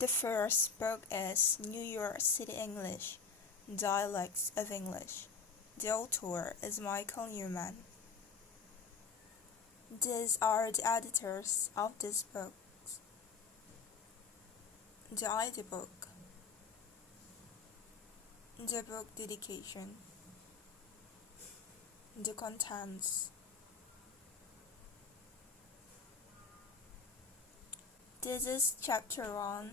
The first book is New York City English, Dialects of English. The author is Michael Newman. These are the editors of this book. The ID book. The book dedication. The contents. This is chapter 1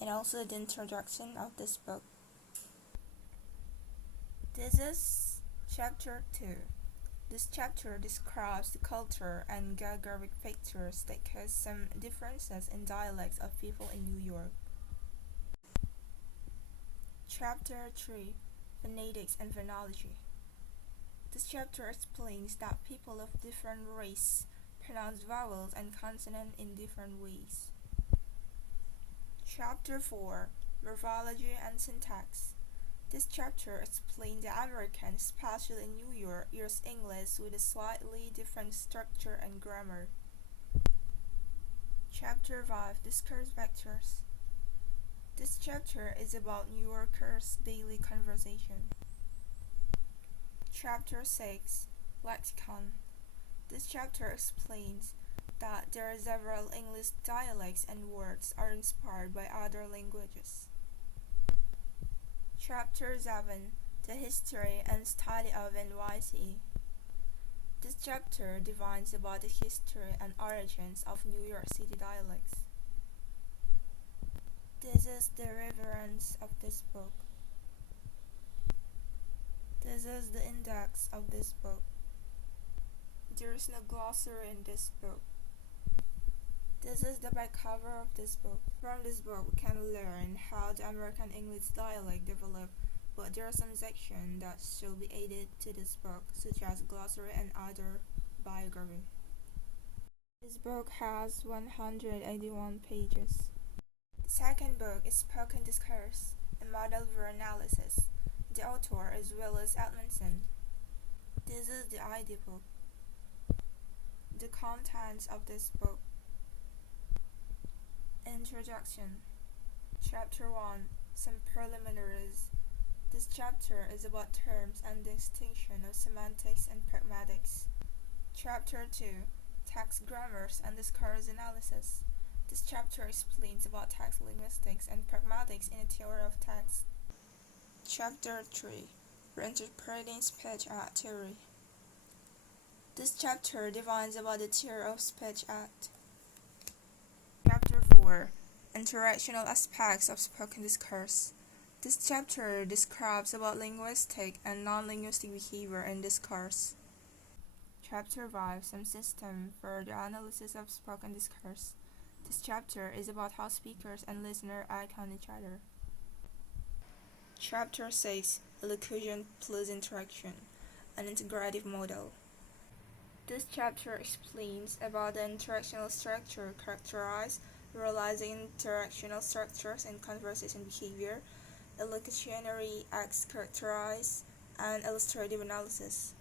and also the introduction of this book. This is chapter 2. This chapter describes the culture and geographic factors that cause some differences in dialects of people in New York. Chapter 3. Phonetics and Phonology. This chapter explains that people of different race pronounce vowels and consonants in different ways. Chapter 4. Morphology and Syntax. This chapter explains that Americans, especially in New York, use English with a slightly different structure and grammar. Chapter 5. Discourse Vectors. This chapter is about New Yorkers' daily conversation. Chapter 6. Lexicon. This chapter explains that there are several English dialects and words are inspired by other languages. Chapter 7. The History and Study of NYC. This chapter defines about the history and origins of New York City dialects. This is the reference of this book. This is the index of this book. There is no glossary in this book. This is the back cover of this book. From this book we can learn how the American English dialect developed, but there are some sections that should be added to this book, such as glossary and other biography. This book has 181 pages. The second book is Spoken Discourse, a model for analysis. The author is Willis Edmondson. This is the ID book. The contents of this book. Introduction. Chapter 1. Some preliminaries. This chapter is about terms and the distinction of semantics and pragmatics. Chapter 2. Text grammars and discourse analysis. This chapter explains about text linguistics and pragmatics in the theory of text. Chapter 3. Reinterpreting Speech Act Theory. This chapter defines about the theory of speech act. Chapter 4. Interactional aspects of spoken discourse. This chapter describes about linguistic and non-linguistic behavior in discourse. Chapter 5. Some system for the analysis of spoken discourse. This chapter is about how speakers and listeners act on each other. Chapter 6. Elocution plus Interaction, an integrative model. This chapter explains about the interactional structure characterized, realizing interactional structures in conversation behavior, elocutionary acts characterized, and illustrative analysis.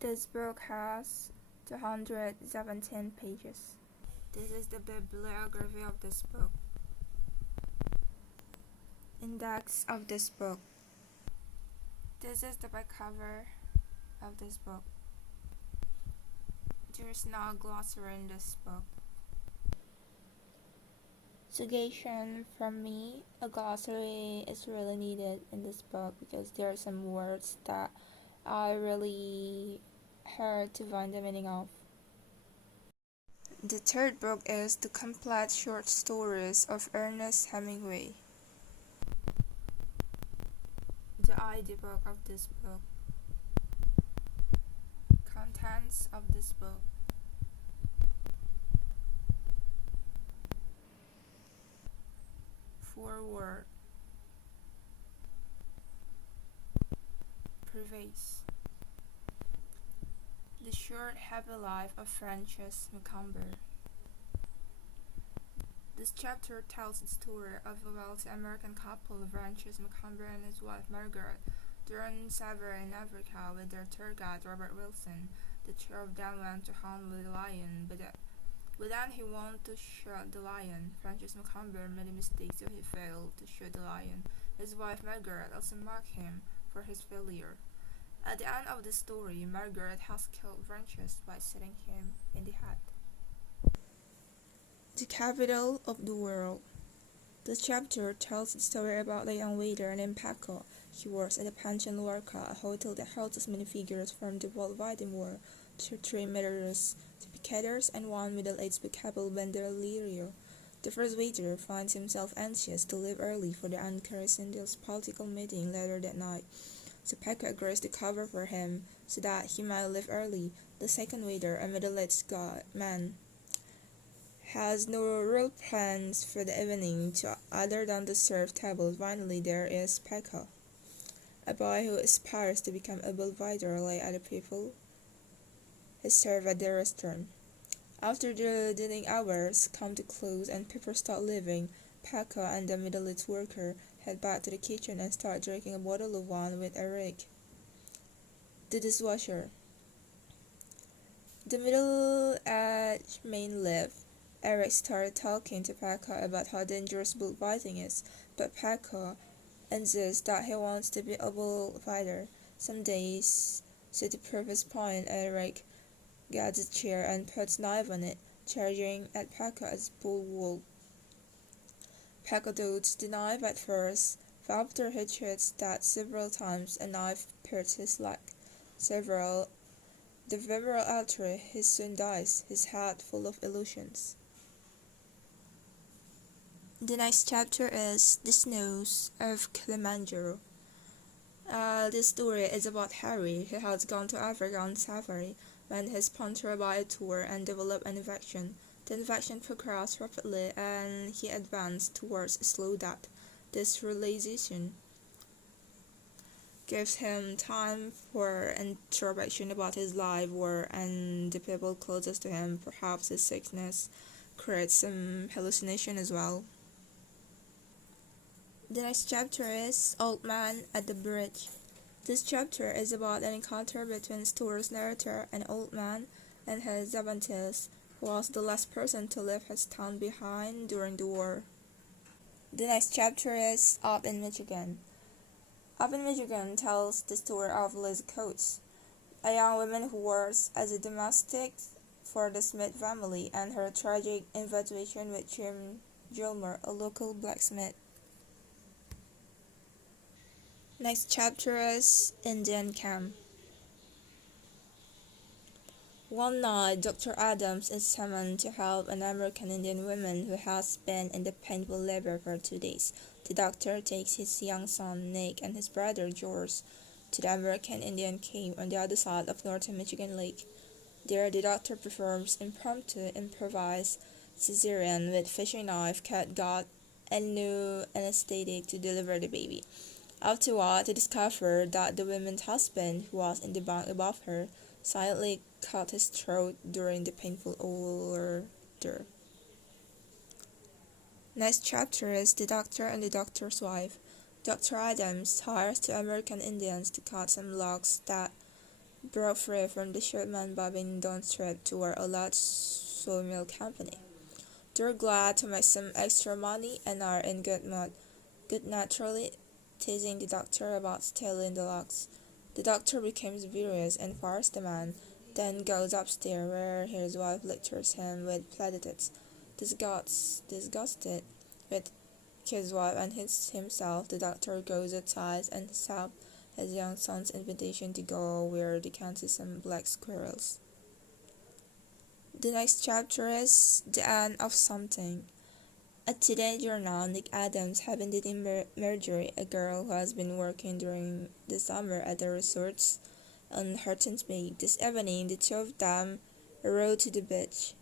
This book has 217 pages. This is the bibliography of this book. Index of this book. This is the back cover of this book. There is no glossary in this book. Suggestion from me, a glossary is really needed in this book because there are some words that I really hard to find the meaning of. The third book is The Complete Short Stories of Ernest Hemingway. The ID book of this book. Contents of this book. Foreword. Preface. The Short Happy Life of Frances Macomber. This chapter tells the story of a wealthy American couple, Frances Macomber and his wife Margaret, during safari in Africa with their tour guide Robert Wilson. The two of them went to hunt with a lion, but the But then he wanted to shoot the lion. Francis Macomber made a mistake, so he failed to shoot the lion. His wife Margaret also mocked him for his failure. At the end of the story, Margaret has killed Francis by shooting him in the head. The capital of the world. This chapter tells the story about a young waiter named Paco. He works at the Pension Lorca, a hotel that houses many figures from the Worldwide War, three murderers, two picadors, and one middle-aged capable bandolero. The first waiter finds himself anxious to leave early for the Ancares political meeting later that night, so Paco agrees to cover for him so that he might leave early. The second waiter, a middle-aged man, has no real plans for the evening other than to serve tables. Finally, there is Paco, a boy who aspires to become a bullfighter like other people who serve at the restaurant. After the dining hours come to close and people start leaving, Paco and the middle-aged worker head back to the kitchen and start drinking a bottle of wine with Eric, the dishwasher. The middle-aged man left. Eric started talking to Paco about how dangerous bullfighting is, but Paco insists that he wants to be a bullfighter someday. So to prove his point, Eric gets a chair and puts a knife on it, charging at Paco as bull. Paco dodges the knife at first, but after he shoots that several times, a knife pierces his leg. The femoral artery, he soon dies, his head full of illusions. The next chapter is The Snows of Kilimanjaro. This story is about Harry, who has gone to Africa on safari when he's punctured by a tour and developed an infection. The infection progressed rapidly and he advanced towards a slow death. This realization gives him time for introspection about his life, work, and the people closest to him. Perhaps his sickness creates some hallucination as well. The next chapter is Old Man at the Bridge. This chapter is about an encounter between the story's narrator, an old man, and his seventies, who was the last person to leave his town behind during the war. The next chapter is Up in Michigan. Up in Michigan tells the story of Liz Coates, a young woman who works as a domestic for the Smith family, and her tragic infatuation with Jim Gilmer, a local blacksmith. Next chapter is Indian Camp. One night, Dr. Adams is summoned to help an American Indian woman who has been in the painful labor for 2 days. The doctor takes his young son, Nick, and his brother, George, to the American Indian camp on the other side of Northern Michigan Lake. There, the doctor performs improvised cesarean with fishing knife, catgut, and no anesthetic to deliver the baby. Afterward, he discovered that the woman's husband, who was in the bunk above her, silently cut his throat during the painful order. Next chapter is The Doctor and the Doctor's Wife. Dr. Adams hires two American Indians to cut some logs that broke free from the shipment bobbing downstream toward a large sawmill company. They're glad to make some extra money and are in good mood, good naturally teasing the doctor about stealing the logs. The doctor becomes furious and fires the man, then goes upstairs where his wife lectures him with platitudes. Disgusted with his wife and himself, the doctor goes outside and accepts his young son's invitation to go where they can see some black squirrels. The next chapter is The End of Something. A teenager now, Nick Adams, has been dating Marjorie, a girl who has been working during the summer at the resorts on Hurtons Bay. This evening, the two of them rode to the beach.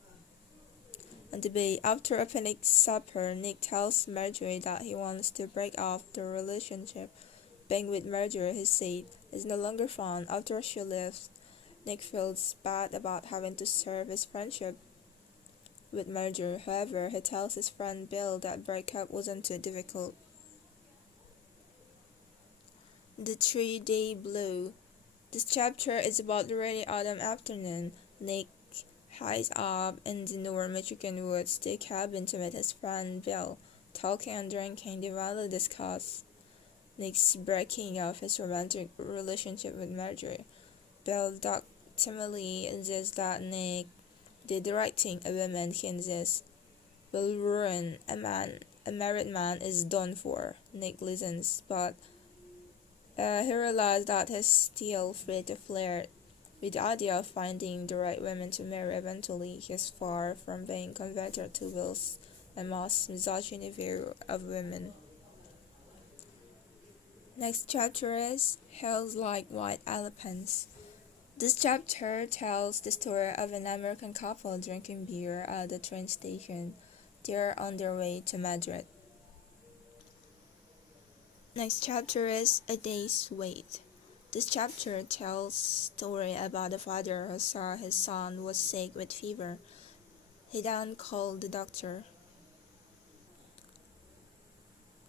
On the bay, after a picnic supper, Nick tells Marjorie that he wants to break off the relationship. Being with Marjorie, he said, is no longer fun. After she leaves, Nick feels bad about having to serve his friendship with Marjorie. However, he tells his friend Bill that breakup wasn't too difficult. The 3-Day Blue. This chapter is about the rainy autumn afternoon. Nick hides up in the North Michigan woods to a cabin to meet his friend Bill. Talking and drinking, they finally discuss Nick's breaking off his romantic relationship with Marjorie. Bill timidly insists that Nick did the right thing. A woman he insists will ruin a man. A married man is done for. Nick listens, but he realizes that he's still free to flirt with the idea of finding the right woman to marry eventually. He's far from being converted to Will's most misogyny view of women. Next chapter is Hills Like White Elephants. This chapter tells the story of an American couple drinking beer at the train station. They're on their way to Madrid. Next chapter is A Day's Wait. This chapter tells a story about a father who saw his son was sick with fever. He then called the doctor.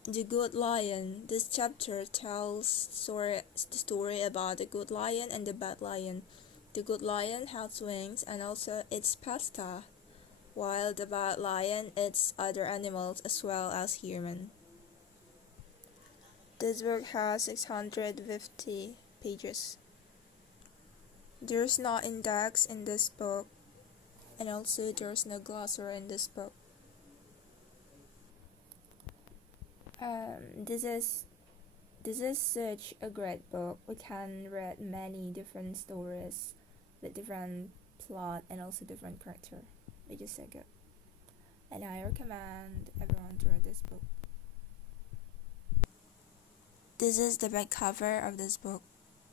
The Good Lion. This chapter tells the story about the good lion and the bad lion. The good lion has wings and also eats pasta, while the bad lion eats other animals as well as humans. This book has 650 pages. There's no index in this book, and also there's no glossary in this book. This is such a great book. We can read many different stories with different plot and also different character. It's just so good, and I recommend everyone to read this book. This is the back cover of this book.